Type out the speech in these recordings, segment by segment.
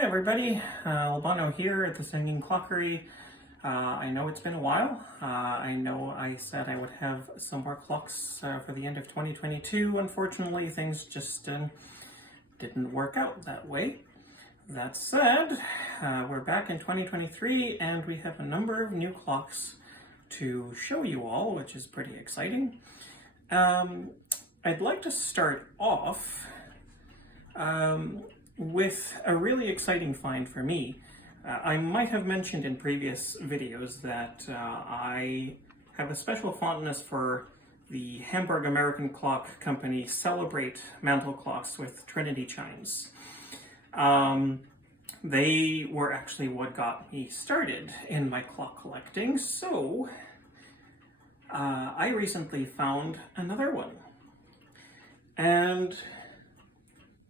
Hi everybody, Albano here at the Singing Clockery. I know it's been a while. I know I said I would have some more clocks for the end of 2022. Unfortunately, things just didn't work out that way. That said, we're back in 2023 and we have a number of new clocks to show you all, which is pretty exciting. I'd like to start off with a really exciting find for me. I might have mentioned in previous videos that I have a special fondness for the Hamburg American Clock Company Celebrate mantel clocks with Trinity chimes. They were actually what got me started in my clock collecting, so I recently found another one. And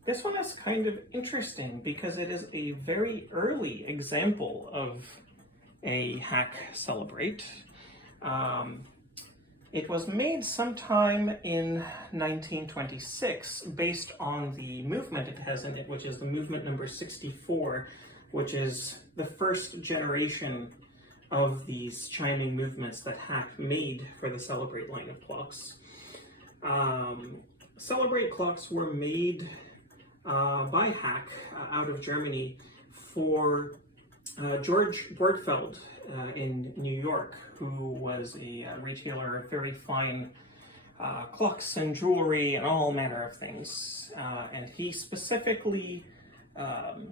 this one is kind of interesting because it is a very early example of a HAC Celebrate. It was made sometime in 1926 based on the movement it has in it, which is the movement number 64, which is the first generation of these chiming movements that HAC made for the Celebrate line of clocks. Celebrate clocks were made by HAC out of Germany for George Borgfeldt in New York, who was a retailer of very fine clocks and jewelry and all manner of things. And he specifically, the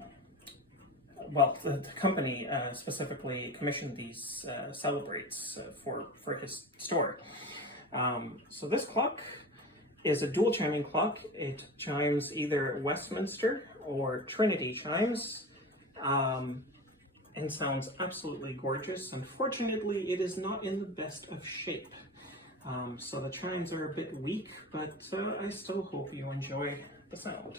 company specifically commissioned these Celebrates for his store. So this clock is a dual chiming clock. It chimes either Westminster or Trinity chimes and sounds absolutely gorgeous. Unfortunately, it is not in the best of shape. So the chimes are a bit weak, but I still hope you enjoy the sound.